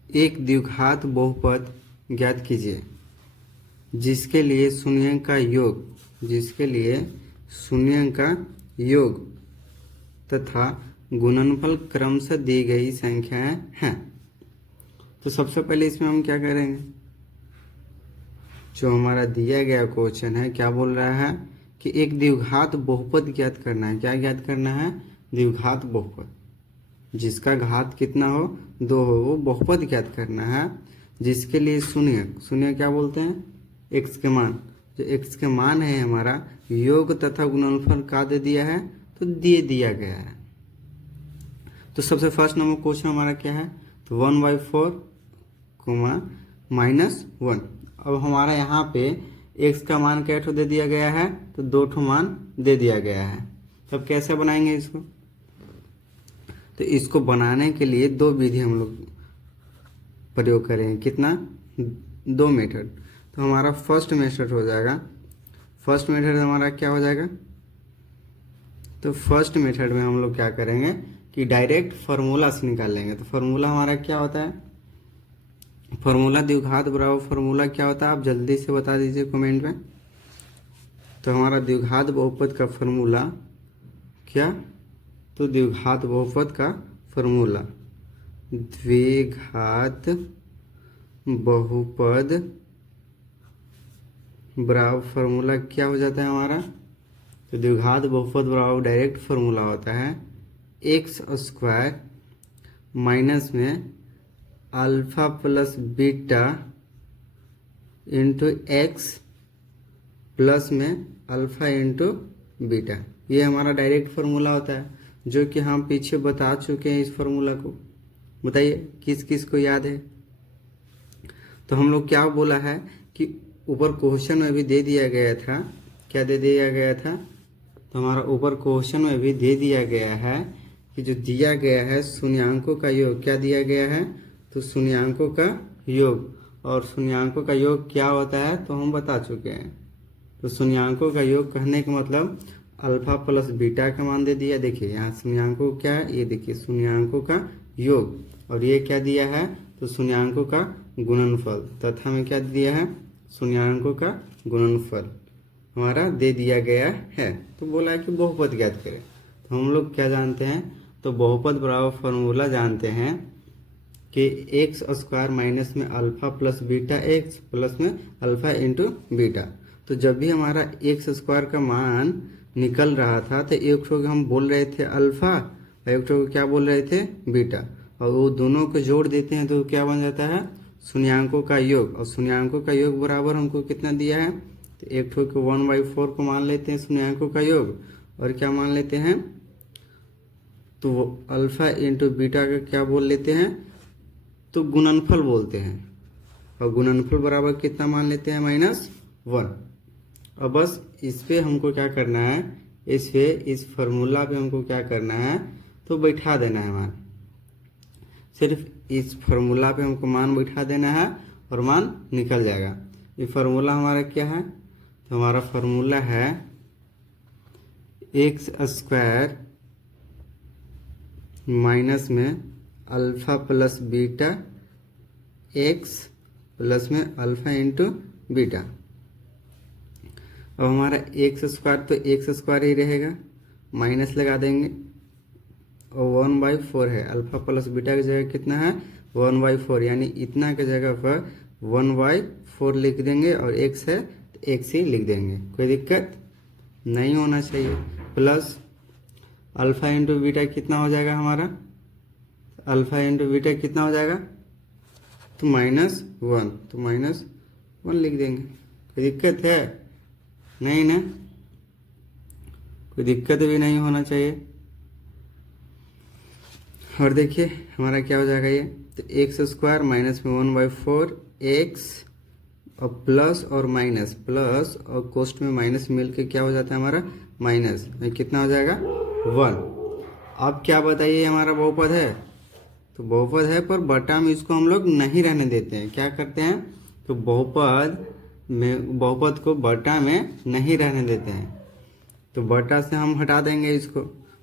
एक द्विघात बहुपद ज्ञात कीजिए जिसके लिए शून्यंक का योग, जिसके लिए शून्यंक का योग तथा गुणनफल क्रमशः दी गई संख्याएं हैं। तो सबसे पहले इसमें हम क्या करेंगे, जो हमारा दिया गया क्वेश्चन है क्या बोल रहा है कि एक द्विघात बहुपद ज्ञात करना है। क्या ज्ञात करना है, द्विघात बहुपद, जिसका घात कितना हो, 2 हो, वो बहुपद ज्ञात करना है। जिसके लिए शून्य क्या बोलते हैं, x के मान, जो x के मान है हमारा योग तथा गुणनफल का दे दिया है, तो दे दिया गया है। तो सबसे फर्स्ट नंबर क्वेश्चन हमारा क्या है, तो 1/4 -1। अब हमारा यहाँ पे x का मान क्या ठो दे दिया गया है, तो 2 ठो मान दे दिया गया है। तब कैसे बनाएंगे इसको, तो इसको बनाने के लिए 2 विधि हम लोग प्रयोग करेंगे। कितना, 2 मेथड। तो हमारा फर्स्ट मेथड हो जाएगा, फर्स्ट मेथड हमारा क्या हो जाएगा, तो फर्स्ट मेथड में हम लोग क्या करेंगे कि डायरेक्ट फार्मूला से निकाल लेंगे। तो फार्मूला हमारा क्या होता है, फार्मूला द्विघात बराबर फार्मूला क्या होता है, आप जल्दी से बता दीजिए कमेंट में। तो हमारा द्विघात बहुपद का फार्मूला क्या, तो द्विघात बहुपद का फार्मूला, द्विघात बहुपद बराबर फार्मूला क्या हो जाता है हमारा, तो द्विघात बहुपद बराबर डायरेक्ट फार्मूला होता है x² माइनस में alpha plus beta into x plus में अल्फा इंटू बीटा। ये हमारा डायरेक्ट फार्मूला होता है, जो कि हम पीछे बता चुके हैं। इस फार्मूला को बताइए किस किस को याद है। तो हम लोग क्या बोला है कि ऊपर क्वेश्चन में भी दे दिया गया था, क्या दे दिया गया था, तो हमारा ऊपर क्वेश्चन में भी दे दिया गया है कि जो दिया गया है शून्यांकों का योग, क्या दिया गया है, तो शून्यांकों का योग। और शून्यांकों का योग क्या होता है, तो हम बता चुके हैं। तो शून्यांकों का योग कहने का मतलब अल्फा प्लस बीटा का मान दे दिया। देखिए यहाँ शून्यांकों क्या है, ये देखिए शून्यांकों का योग, और ये क्या दिया है, तो शून्यांकों का गुणनफल, तथा में क्या दिया है, शून्यांकों का गुणनफल हमारा दे दिया गया है। तो बोला है कि बहुपद ज्ञात करें। तो तो हम लोग क्या जानते हैं, तो बहुपद बराबर फार्मूला जानते हैं कि एक्स स्क्वायर माइनस में alpha plus beta x plus में अल्फा इंटू बीटा। तो जब भी हमारा एक्स स्क्वायर का मान निकल रहा था तो एक ठो हम बोल रहे थे अल्फा और एक ठो क्या बोल रहे थे बीटा, और वो दोनों को जोड़ देते हैं तो क्या बन जाता है, शून्यांकों का योग। और शून्यांकों का योग बराबर हमको कितना दिया है, तो एक ठो को 1/4 को मान लेते हैं शून्यांकों का योग, और क्या मान लेते हैं, तो वो अल्फा इंटू बीटा का क्या बोल लेते हैं, तो गुणनफल बोलते हैं। और गुणनफल बराबर कितना मान लेते हैं, -1। अब बस इस पे हमको क्या करना है, इस फार्मूला पे हमको क्या करना है, तो बैठा देना है मान। सिर्फ इस फार्मूला पे हमको मान बैठा देना है और मान निकल जाएगा। ये फार्मूला हमारा क्या है, तो हमारा फार्मूला है एक्स स्क्वायर माइनस में alpha plus beta x plus में अल्फा इंटू बीटा। अब हमारा एक्स स्क्वायर तो एक्स स्क्वायर ही रहेगा, माइनस लगा देंगे, और 1/4 है। अल्फा प्लस बीटा की जगह कितना है, 1/4, यानी इतना की जगह पर 1/4 लिख देंगे, और एक्स है तो एक्स ही लिख देंगे, कोई दिक्कत नहीं होना चाहिए। प्लस अल्फा इंटू बीटा कितना हो जाएगा हमारा, अल्फा इंटू बीटा कितना हो जाएगा, तो -1, तो -1 लिख देंगे। कोई दिक्कत है नहीं ना, कोई दिक्कत भी नहीं होना चाहिए। और देखिए हमारा क्या हो जाएगा ये, तो एक्स स्क्वायर माइनस में 1/4 एक्स और प्लस और माइनस, प्लस और कोष्ट में माइनस मिल के क्या हो जाता है हमारा माइनस, कितना हो जाएगा 1। अब क्या बताइए, हमारा बहुपद है, तो बहुपद है पर बटा में इसको हम लोग नहीं रहने देते हैं। क्या करते हैं, तो बहुपद को बटा में नहीं रहने देते हैं, तो बटा से हम हटा देंगे इसको।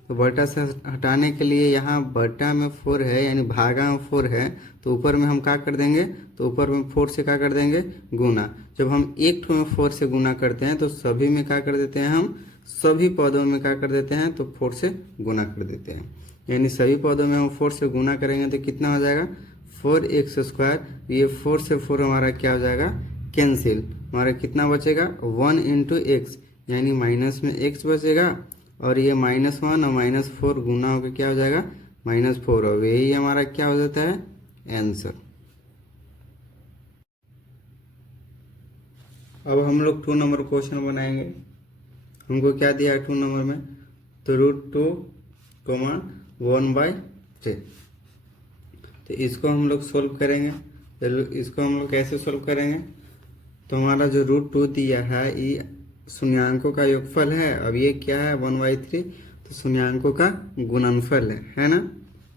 तो बटा से हटाने के लिए यहाँ बटा में 4 है, यानी भागा में 4 है, तो ऊपर में हम क्या कर देंगे, तो ऊपर में 4 से क्या कर देंगे, गुना। जब हम एक ठो में 4 से गुना करते हैं तो सभी में क्या कर देते हैं, हम सभी पदों में क्या कर देते हैं, तो 4 से गुना कर देते हैं। यानी सभी पदों में हम 4 से गुना करेंगे तो कितना हो जाएगा, 4x स्क्वायर। ये 4 से 4 हमारा क्या हो जाएगा, कैंसिल। हमारा कितना बचेगा, 1 इंटू एक्स, यानी माइनस में x बचेगा, और ये -1 और -4 गुना होकर क्या हो जाएगा, -4, और यही हमारा क्या हो जाता है आंसर। अब हम लोग 2 नंबर क्वेश्चन बनाएंगे। हमको क्या दिया है 2 नंबर में, तो √2, 1/3। तो इसको हम लोग सोल्व करेंगे। तो इसको हम लोग कैसे सोल्व करेंगे, तो हमारा जो √2 दिया है ये शून्यांकों का योगफल है। अब ये क्या है 1/3, तो शून्यांकों का गुणनफल है ना।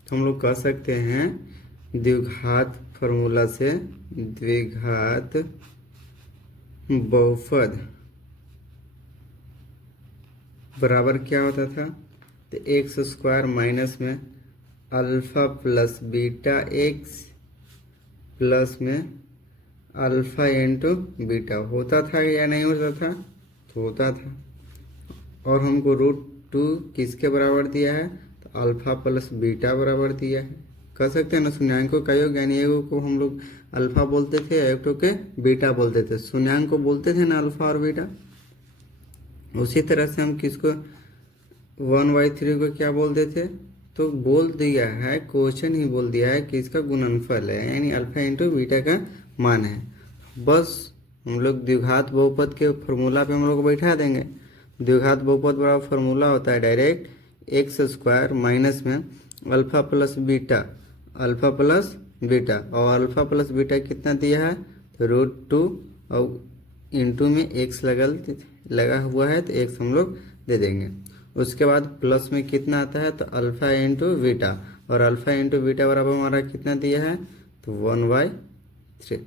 तो हम लोग कह सकते हैं द्विघात फॉर्मूला से द्विघात बहुपद बराबर क्या होता था, तो एक्स स्क्वायर माइनस में alpha plus beta x plus में अल्फा इंटू बीटा होता था या नहीं होता था, तो होता था। और हमको √2 किसके बराबर दिया है, तो अल्फा प्लस बीटा बराबर दिया है। कह सकते हैं ना शून्यांकों का योग, यानी एक को हम लोग अल्फा बोलते थे, एक तो के बीटा बोलते थे। शून्यांक को बोलते थे ना अल्फा और बीटा। उसी तरह से हम किसको 1/3 को क्या बोलते थे, तो बोल दिया है, क्वेश्चन ही बोल दिया है कि इसका गुणनफल है, यानी अल्फा इंटू बीटा का मान है। बस हम लोग द्विघात बहुपद के फॉर्मूला पे हम लोग बैठा देंगे। द्विघात बहुपद बराबर फार्मूला होता है डायरेक्ट एक्स स्क्वायर माइनस में alpha plus beta, alpha plus beta, और अल्फा प्लस बीटा कितना दिया है, तो √2 और इंटू में एक्स लगा हुआ है, तो एक्स हम लोग दे देंगे। उसके बाद प्लस में कितना आता है, तो अल्फा इंटू बीटा, और अल्फा इंटू बीटा बराबर हमारा कितना दिया है, तो 1/3।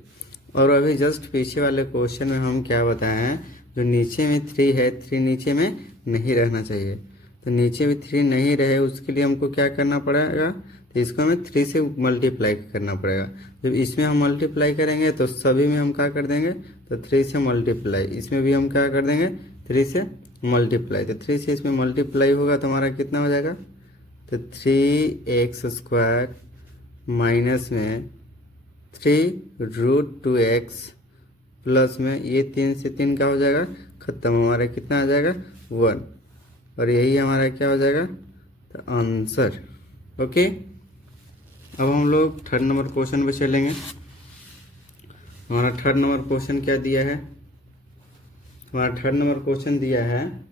और अभी जस्ट पीछे वाले क्वेश्चन में हम क्या बताए हैं, जो नीचे में 3 है, 3 नीचे में नहीं रहना चाहिए। तो नीचे में 3 नहीं रहे, उसके लिए हमको क्या करना पड़ेगा, तो इसको हमें 3 से मल्टीप्लाई करना पड़ेगा। जब इसमें हम मल्टीप्लाई करेंगे तो सभी में हम क्या कर देंगे, तो 3 से मल्टीप्लाई, इसमें भी हम क्या कर देंगे 3 से मल्टीप्लाई, तो 3 से इसमें मल्टीप्लाई होगा तो हमारा कितना हो जाएगा, तो 3x² माइनस में 3√2x प्लस में ये 3 से 3 का हो जाएगा खत्म, हमारा कितना आ जाएगा 1, और यही हमारा क्या हो जाएगा, तो आंसर। ओके, अब हम लोग थर्ड नंबर क्वेश्चन पे चलेंगे। हमारा थर्ड नंबर क्वेश्चन क्या दिया है, हमारा थर्ड नंबर क्वेश्चन दिया है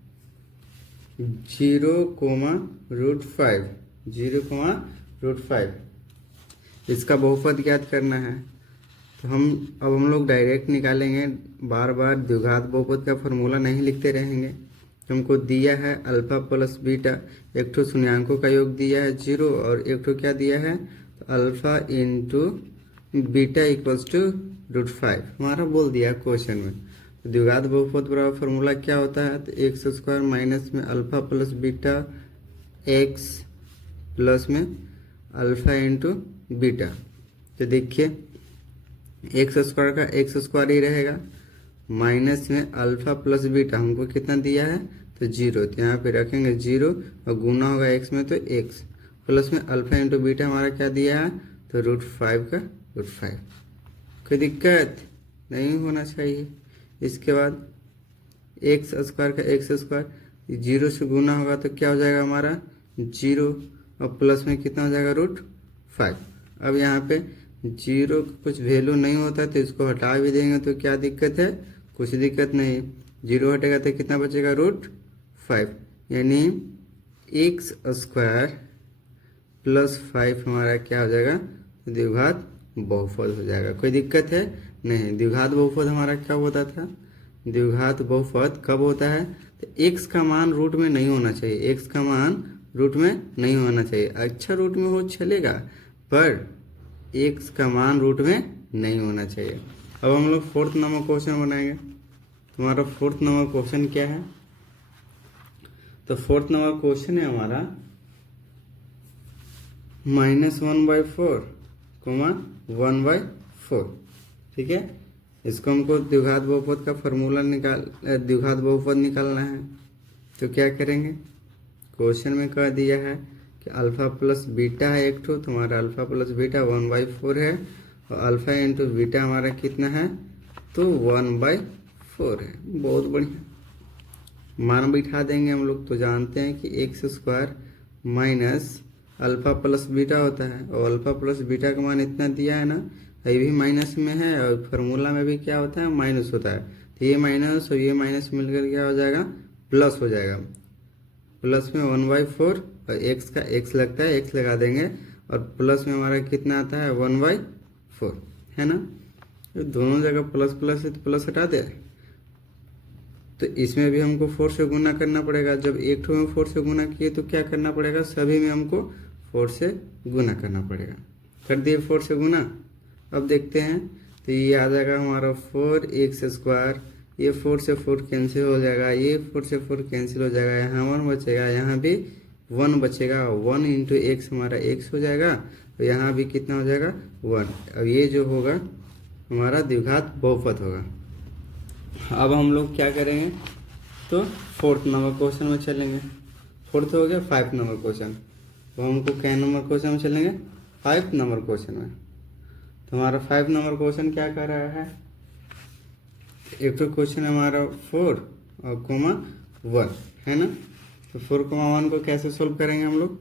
0,√5, 0,√5 इसका बहुपद ज्ञात करना है। तो हम लोग डायरेक्ट निकालेंगे, बार बार द्विघात बहुपद का फॉर्मूला नहीं लिखते रहेंगे। तो हमको दिया है अल्फा प्लस बीटा, एक ठो शून्यांकों का योग दिया है 0 और एक ठो क्या दिया है, तो alpha into beta equals to √5 हमारा बोल दिया क्वेश्चन में। तो द्विघात बहुपद बराबर फॉर्मूला क्या होता है, तो x² माइनस में alpha plus beta x plus में अल्फा इंटू बीटा। तो देखिए x² का x² ही रहेगा, माइनस में अल्फा प्लस बीटा हमको कितना दिया है, तो 0, तो यहाँ पे रखेंगे 0 और गुना होगा x में तो x प्लस में अल्फा इंटू बीटा हमारा क्या दिया है, तो √5 का √5। कोई दिक्कत नहीं होना चाहिए। इसके बाद x² का x² 0 से गुना होगा तो क्या हो जाएगा हमारा 0 और प्लस में कितना हो जाएगा √5। अब यहाँ पे 0 का कुछ वैल्यू नहीं होता तो इसको हटा भी देंगे तो क्या दिक्कत है, कुछ दिक्कत नहीं। 0 हटेगा तो कितना बचेगा √5, यानी x² प्लस 5 हमारा क्या हो जाएगा, द्विघात बहुपद हो जाएगा। कोई दिक्कत है नहीं। द्विघात बहुपद हमारा क्या होता था, द्विघात बहुपद कब होता है, तो x का मान रूट में नहीं होना चाहिए, x का मान रूट में नहीं होना चाहिए। अच्छा रूट में हो चलेगा पर x का मान रूट में नहीं होना चाहिए। अब हम लोग फोर्थ नंबर क्वेश्चन बनाएंगे। तुम्हारा फोर्थ नंबर क्वेश्चन क्या है, तो फोर्थ नंबर क्वेश्चन है हमारा -1/4, 1/4। ठीक है, इसको हमको द्विघात बहुपद का फॉर्मूला द्विघात बहुपद निकालना है। तो क्या करेंगे, क्वेश्चन में कह दिया है कि अल्फा प्लस बीटा है एक ठो, तुम्हारा अल्फा प्लस बीटा 1/4 है और अल्फा इंटू बीटा हमारा कितना है, तो 1/4 है। बहुत बढ़िया, मान बिठा देंगे हम लोग। तो जानते हैं कि x² minus alpha plus beta होता है और अल्फा प्लस बीटा का मान इतना दिया है ना, ये भी माइनस में है और फार्मूला में भी क्या होता है, माइनस होता है। तो ये माइनस और ये माइनस मिलकर क्या हो जाएगा, प्लस हो जाएगा। प्लस में 1/4 और x का x लगता है, x लगा देंगे और प्लस में हमारा कितना आता है 1/4 है ना। तो दोनों जगह प्लस प्लस है तो प्लस हटा दे, तो इसमें भी हमको 4 से गुना करना पड़ेगा। जब एक ठो में 4 से गुना किए तो क्या करना पड़ेगा, सभी में हमको 4 से गुना करना पड़ेगा। कर दिए 4 से गुना। अब देखते हैं तो ये आ जाएगा हमारा 4x², ये 4 से 4 कैंसिल हो जाएगा, ये 4 से 4 कैंसिल हो जाएगा, यहाँ 1 बचेगा, यहाँ भी 1 बचेगा। 1 इंटू x हमारा x हो जाएगा, तो यहाँ भी कितना हो जाएगा 1। अब ये जो होगा हमारा द्विघात बहुपद होगा। अब हम लोग क्या करेंगे, तो फोर्थ नंबर क्वेश्चन में चलेंगे। फोर्थ हो गया, 5 नंबर क्वेश्चन। तो हमको क्या नंबर क्वेश्चन में चलेंगे, 5 नंबर क्वेश्चन में। तो हमारा 5 नंबर क्वेश्चन क्या कर रहा है, एक तो क्वेश्चन हमारा 4 और कोमा 1 है ना। तो 4,1 को कैसे सोल्व करेंगे हम लोग,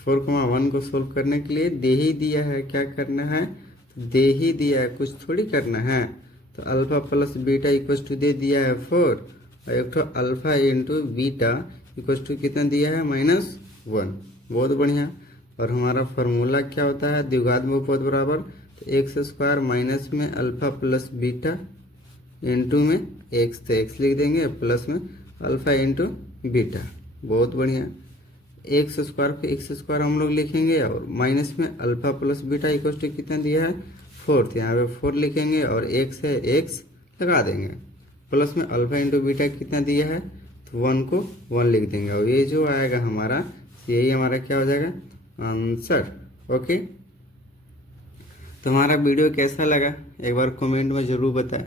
4,1 को सोल्व करने के लिए दे ही दिया है, क्या करना है, दे ही दिया है, कुछ थोड़ी करना है। तो alpha plus beta equals to दे दिया है 4 और एक तो alpha into beta equals to कितना दिया है -1। बहुत बढ़िया। और हमारा फार्मूला क्या होता है, द्विघात बहुपद बराबर, तो x² माइनस में अल्फा प्लस बीटा इंटू में x, तो x लिख देंगे, प्लस में अल्फा इंटू बीटा। बहुत बढ़िया। x² को x² हम लोग लिखेंगे और माइनस में alpha plus beta equals to कितना दिया है 4, तो यहाँ पे 4 लिखेंगे और x है x लगा देंगे, प्लस में अल्फा इंटू बीटा कितना दिया है, तो 1 को 1 लिख देंगे और ये जो आएगा हमारा, यही हमारा क्या हो जाएगा आंसर। ओके, तो हमारा वीडियो कैसा लगा एक बार कमेंट में ज़रूर बताएं।